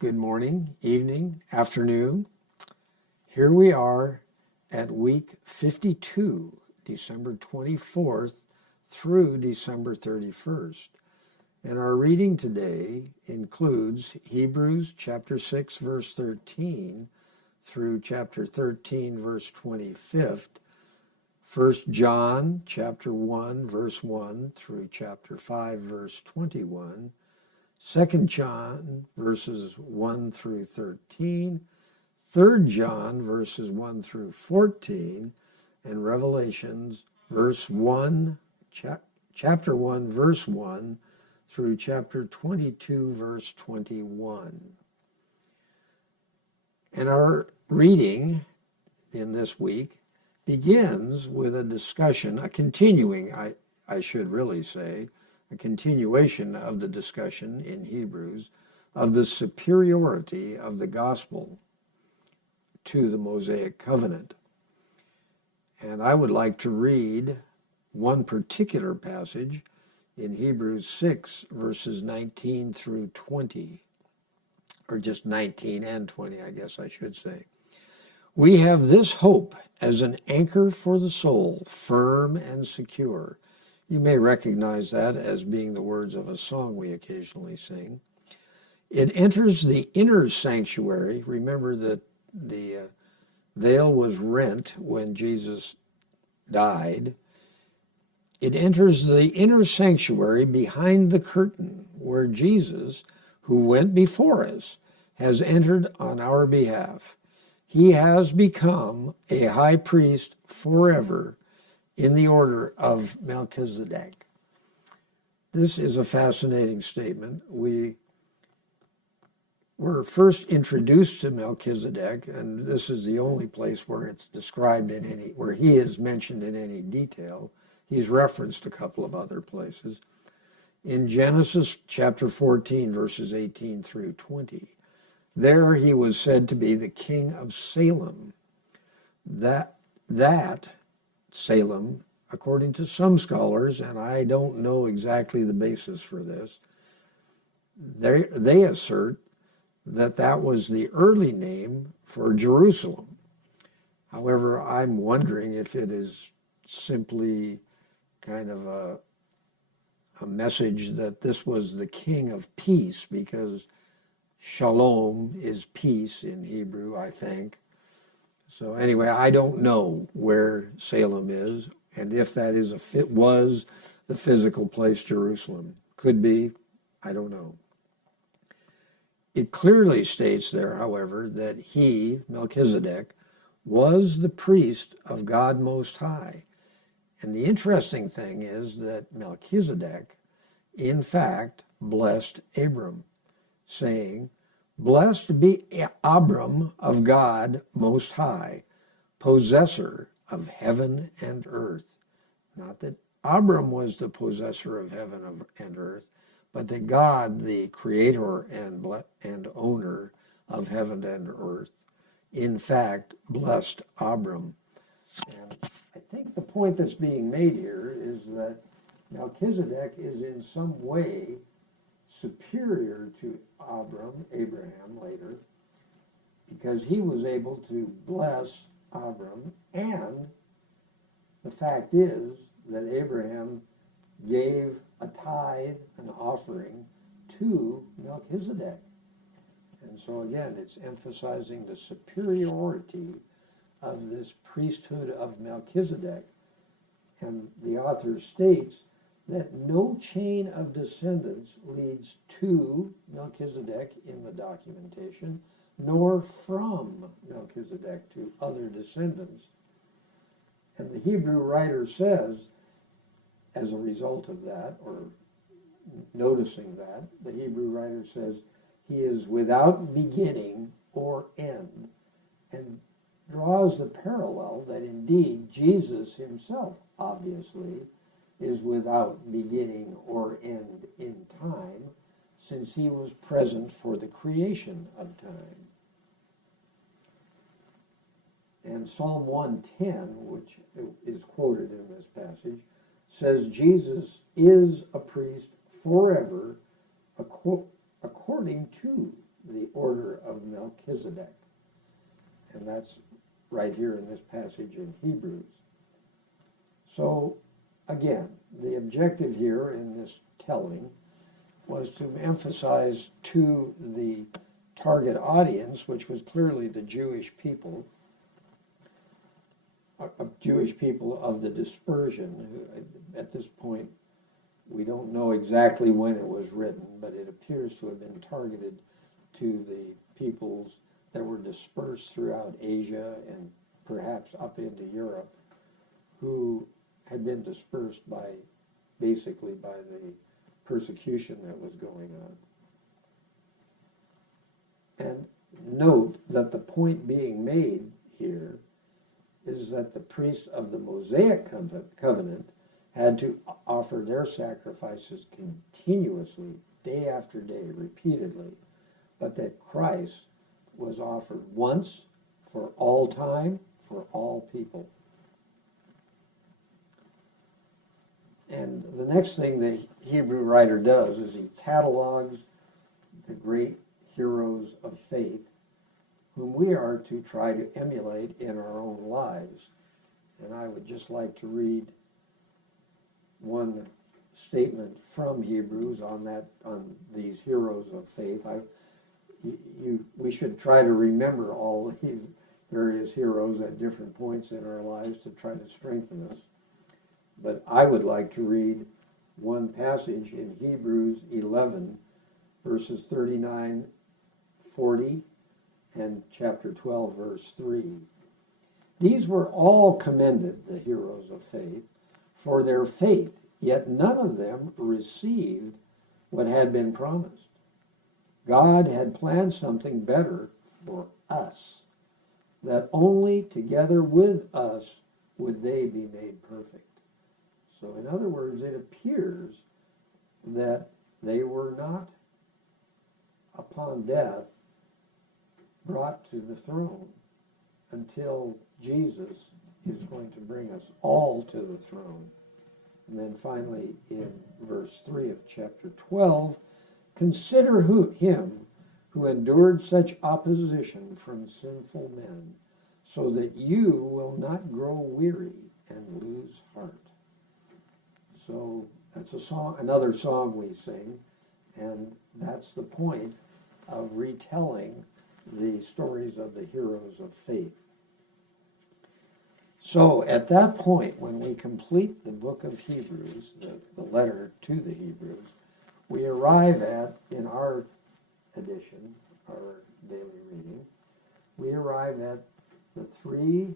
Good morning, evening, afternoon. Here we are at week 52, December 24th through December 31st. And our reading today includes Hebrews chapter 6, verse 13 through chapter 13, verse 25, 1 John chapter 1, verse 1 through chapter 5, verse 21, 2 John verses 1 through 13, 3 John verses 1 through 14, and Revelations chapter 1 verse 1 through chapter 22 verse 21. And our reading in this week begins with a discussion, a continuation of the discussion in Hebrews of the superiority of the gospel to the Mosaic covenant. And I would like to read one particular passage in Hebrews 6, verses 19 through 20, or just 19 and 20, I guess I should say. We have this hope as an anchor for the soul, firm and secure. You may recognize that as being the words of a song we occasionally sing. It enters the inner sanctuary. Remember that the veil was rent when Jesus died. It enters the inner sanctuary behind the curtain where Jesus, who went before us, has entered on our behalf. He has become a high priest forever in the order of Melchizedek. This is a fascinating statement. We were first introduced to Melchizedek, and this is the only place where it's described where he is mentioned in any detail. He's referenced a couple of other places. In Genesis chapter 14, verses 18 through 20. There he was said to be the king of Salem. That Salem, according to some scholars, and I don't know exactly the basis for this, they assert that was the early name for Jerusalem. However, I'm wondering if it is simply kind of a message that this was the king of peace, because shalom is peace in Hebrew, I think. So anyway, I don't know where Salem is, and if that was the physical place Jerusalem. Could be, I don't know. It clearly states there, however, that he, Melchizedek, was the priest of God Most High. And the interesting thing is that Melchizedek, in fact, blessed Abram, saying, "Blessed be Abram of God Most High, possessor of heaven and earth." Not that Abram was the possessor of heaven and earth, but that God, the creator and owner of heaven and earth, in fact, blessed Abram. And I think the point that's being made here is that Melchizedek is in some way superior to Abraham later, because he was able to bless Abram, and the fact is that Abraham gave a tithe, an offering, to Melchizedek. And so again, it's emphasizing the superiority of this priesthood of Melchizedek. And the author states that no chain of descendants leads to Melchizedek in the documentation, nor from Melchizedek to other descendants. And the Hebrew writer says, as a result of that, or noticing that, the Hebrew writer says, he is without beginning or end, and draws the parallel that indeed Jesus himself, obviously, is without beginning or end in time, since he was present for the creation of time. And Psalm 110, which is quoted in this passage, says Jesus is a priest forever according to the order of Melchizedek. And that's right here in this passage in Hebrews. So, again, the objective here in this telling was to emphasize to the target audience, which was clearly the Jewish people of the dispersion. At this point, we don't know exactly when it was written, but it appears to have been targeted to the peoples that were dispersed throughout Asia and perhaps up into Europe, who had been dispersed basically by the persecution that was going on. And note that the point being made here is that the priests of the Mosaic covenant had to offer their sacrifices continuously, day after day, repeatedly, but that Christ was offered once for all time, for all people. And the next thing the Hebrew writer does is he catalogs the great heroes of faith whom we are to try to emulate in our own lives. And I would just like to read one statement from Hebrews on these heroes of faith. We should try to remember all these various heroes at different points in our lives to try to strengthen us. But I would like to read one passage in Hebrews 11, verses 39, 40, and chapter 12, verse 3. These were all commended, the heroes of faith, for their faith, yet none of them received what had been promised. God had planned something better for us, that only together with us would they be made perfect. So in other words, it appears that they were not, upon death, brought to the throne until Jesus is going to bring us all to the throne. And then finally, in verse 3 of chapter 12, consider him who endured such opposition from sinful men, so that you will not grow weary and lose heart. So that's another song we sing, and that's the point of retelling the stories of the heroes of faith. So at that point, when we complete the book of Hebrews, the letter to the Hebrews, we arrive at, in our edition, our daily reading, we arrive at the 3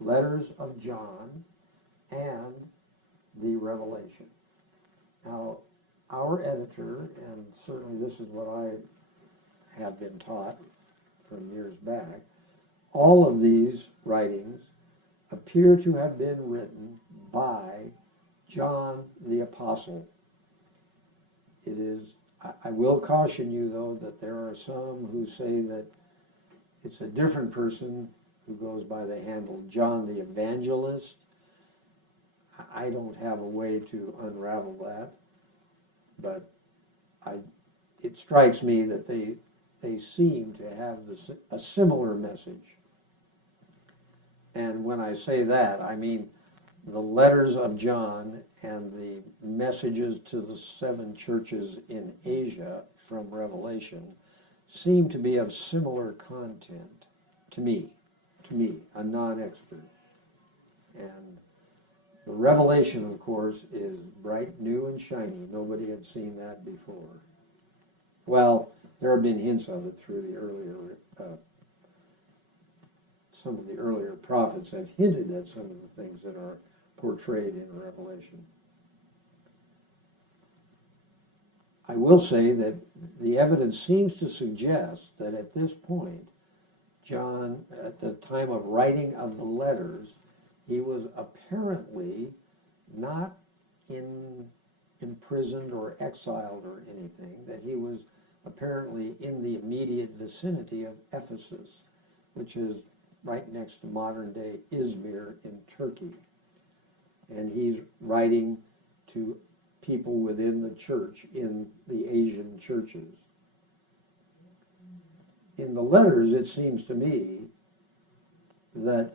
letters of John and the Revelation. Now, our editor, and certainly this is what I have been taught from years back, all of these writings appear to have been written by John the Apostle. It is, I will caution you though, that there are some who say that it's a different person who goes by the handle John the Evangelist. I don't have a way to unravel that, but it strikes me that they seem to have a similar message. And when I say that, I mean the letters of John and the messages to the 7 churches in Asia from Revelation seem to be of similar content to me, a non-expert. And the Revelation, of course, is bright, new, and shiny. Nobody had seen that before. Well, there have been hints of it through the earlier, some of the earlier prophets have hinted at some of the things that are portrayed in Revelation. I will say that the evidence seems to suggest that at this point, John, at the time of writing of the letters, he was apparently not imprisoned or exiled or anything, that he was apparently in the immediate vicinity of Ephesus, which is right next to modern-day Izmir in Turkey. And he's writing to people within the church in the Asian churches. in the letters, it seems to me that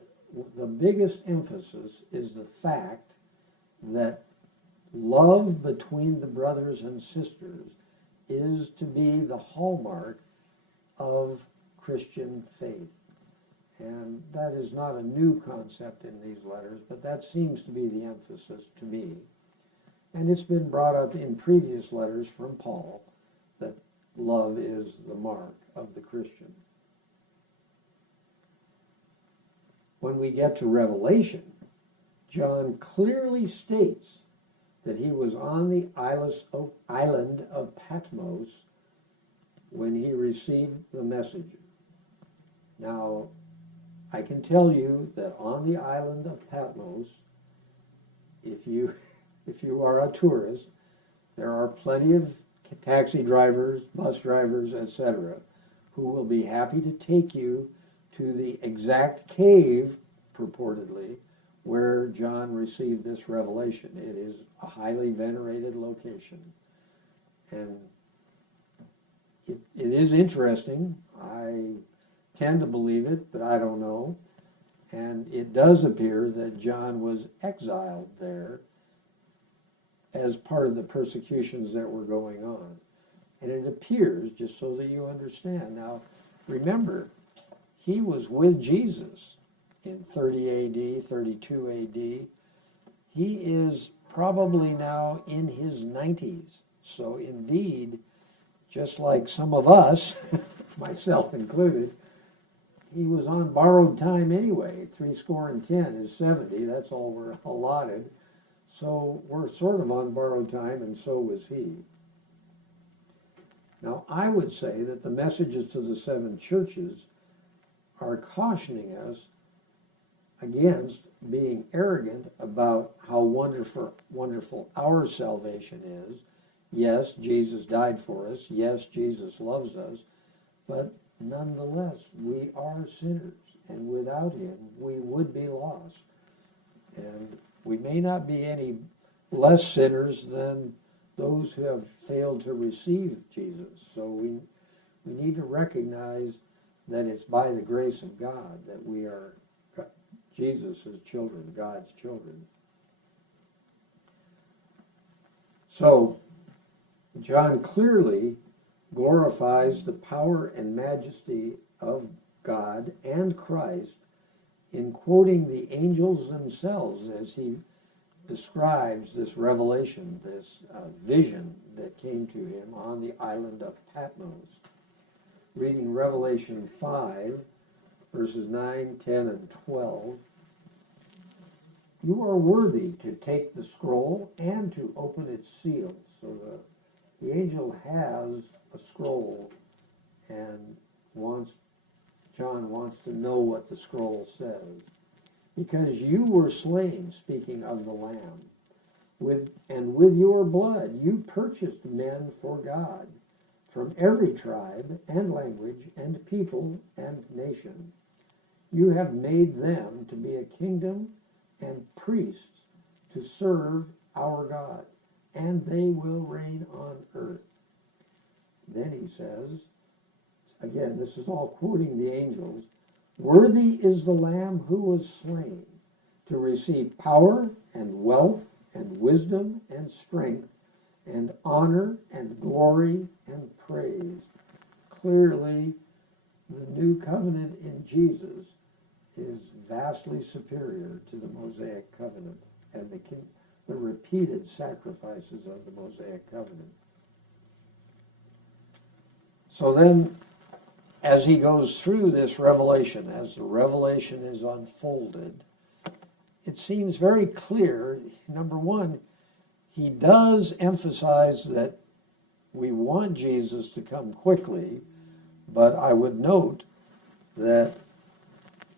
the biggest emphasis is the fact that love between the brothers and sisters is to be the hallmark of Christian faith. And that is not a new concept in these letters, but that seems to be the emphasis to me. And it's been brought up in previous letters from Paul that love is the mark of the Christian. When we get to Revelation, John clearly states that he was on the island of Patmos when he received the message. Now, I can tell you that on the island of Patmos, if you are a tourist, there are plenty of taxi drivers, bus drivers, etc., who will be happy to take you to the exact cave, purportedly, where John received this revelation. It is a highly venerated location. And it is interesting. I tend to believe it, but I don't know. And it does appear that John was exiled there as part of the persecutions that were going on. And it appears, just so that you understand, now remember, he was with Jesus in 30 AD, 32 AD. He is probably now in his 90s. So indeed, just like some of us, myself included, he was on borrowed time anyway. 70 is 70. That's all we're allotted. So we're sort of on borrowed time, and so was he. Now, I would say that the messages to the seven churches are cautioning us against being arrogant about how wonderful our salvation is. Yes, Jesus died for us. Yes, Jesus loves us. But nonetheless, we are sinners, and without him, we would be lost. And we may not be any less sinners than those who have failed to receive Jesus. So we need to recognize that it's by the grace of God that we are Jesus' children, God's children. So John clearly glorifies the power and majesty of God and Christ in quoting the angels themselves as he describes this revelation, this vision that came to him on the island of Patmos. Reading Revelation 5, verses 9, 10, and 12. You are worthy to take the scroll and to open its seals. So the angel has a scroll, and John wants to know what the scroll says. Because you were slain, speaking of the Lamb, with your blood you purchased men for God from every tribe and language and people and nation. You have made them to be a kingdom and priests to serve our God, and they will reign on earth. Then he says, again, this is all quoting the angels, worthy is the Lamb who was slain to receive power and wealth and wisdom and strength and honor and glory and praise. Clearly, the new covenant in Jesus is vastly superior to the Mosaic covenant and the repeated sacrifices of the Mosaic covenant. So then, as he goes through this revelation, as the revelation is unfolded, it seems very clear, number one, he does emphasize that we want Jesus to come quickly, but I would note that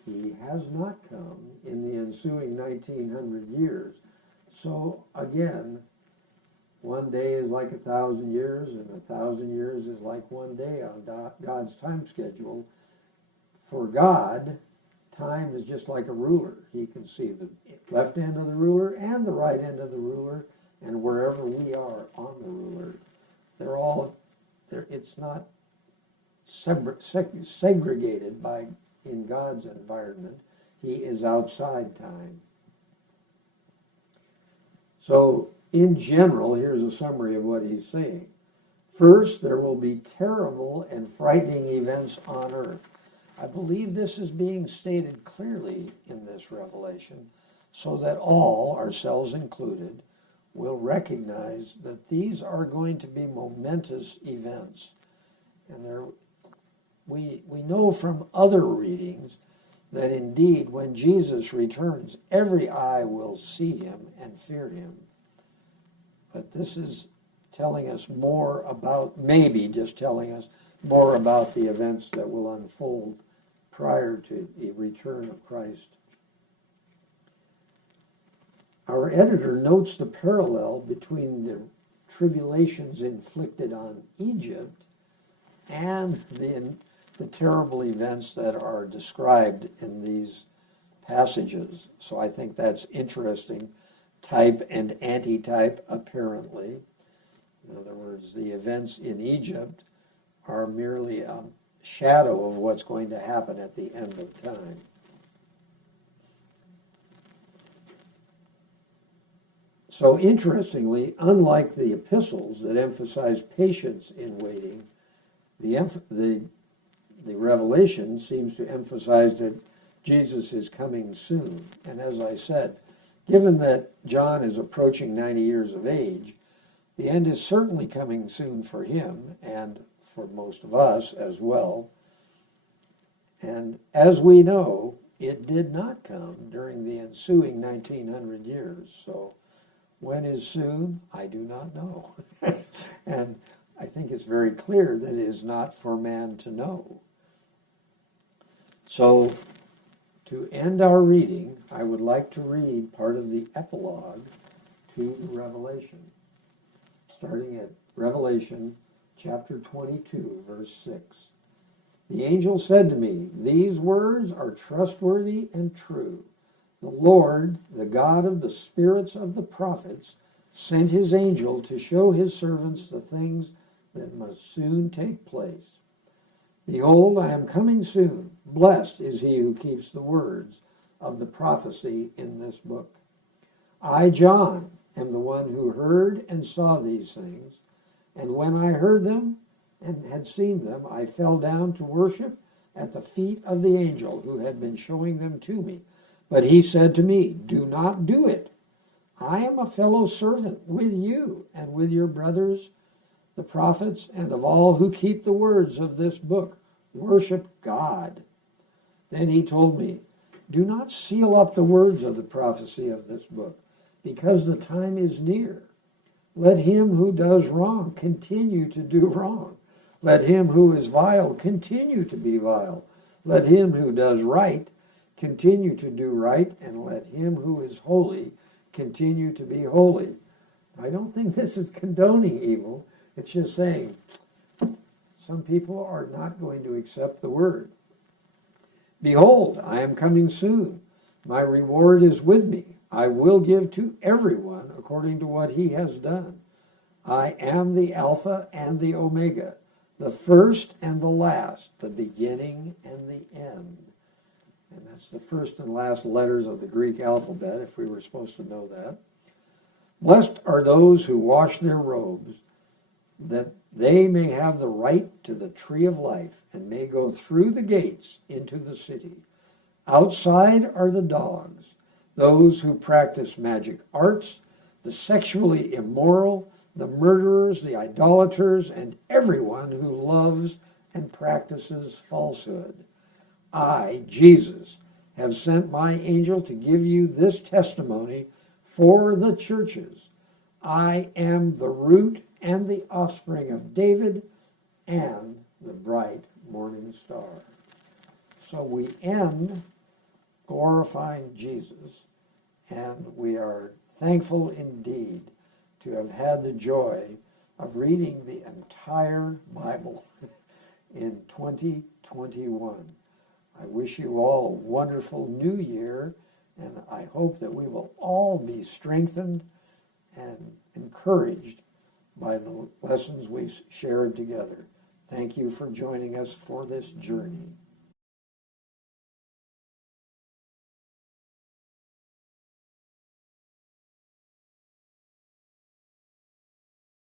he has not come in the ensuing 1900 years. So again, one day is like 1,000 years, and 1,000 years is like one day on God's time schedule. For God, time is just like a ruler. He can see the left end of the ruler and the right end of the ruler, and wherever we are on the ruler, it's not segregated in God's environment. He is outside time. So, in general, here's a summary of what he's saying. First, there will be terrible and frightening events on earth. I believe this is being stated clearly in this revelation, so that all, ourselves included, will recognize that these are going to be momentous events. And we know from other readings that indeed when Jesus returns, every eye will see him and fear him. But this is telling us more about, maybe just telling us more about the events that will unfold prior to the return of Christ. Our editor notes the parallel between the tribulations inflicted on Egypt and the terrible events that are described in these passages. So I think that's interesting. Type and antitype, apparently. In other words, the events in Egypt are merely a shadow of what's going to happen at the end of time. So interestingly, unlike the epistles that emphasize patience in waiting, the Revelation seems to emphasize that Jesus is coming soon. And as I said, given that John is approaching 90 years of age, the end is certainly coming soon for him and for most of us as well. And as we know, it did not come during the ensuing 1900 years. So when is soon? I do not know. And I think it's very clear that it is not for man to know. So to end our reading, I would like to read part of the epilogue to the Revelation, starting at Revelation chapter 22, verse 6. The angel said to me, "These words are trustworthy and true. The Lord, the God of the spirits of the prophets, sent his angel to show his servants the things that must soon take place. Behold, I am coming soon. Blessed is he who keeps the words of the prophecy in this book. I, John, am the one who heard and saw these things. And when I heard them and had seen them, I fell down to worship at the feet of the angel who had been showing them to me. But he said to me, 'Do not do it. I am a fellow servant with you and with your brothers, the prophets, and of all who keep the words of this book. Worship God.' Then he told me, 'Do not seal up the words of the prophecy of this book, because the time is near. Let him who does wrong continue to do wrong. Let him who is vile continue to be vile. Let him who does right continue to do right, and let him who is holy continue to be holy.'" I don't think this is condoning evil. It's just saying some people are not going to accept the word. "Behold, I am coming soon. My reward is with me. I will give to everyone according to what he has done. I am the Alpha and the Omega, the first and the last, the beginning and the end." And that's the first and last letters of the Greek alphabet, if we were supposed to know that. "Blessed are those who wash their robes, that they may have the right to the tree of life and may go through the gates into the city. Outside are the dogs, those who practice magic arts, the sexually immoral, the murderers, the idolaters, and everyone who loves and practices falsehood. I, Jesus, have sent my angel to give you this testimony for the churches. I am the root and the offspring of David and the bright morning star." So we end glorifying Jesus, and we are thankful indeed to have had the joy of reading the entire Bible in 2021. I wish you all a wonderful new year, and I hope that we will all be strengthened and encouraged by the lessons we've shared together. Thank you for joining us for this journey.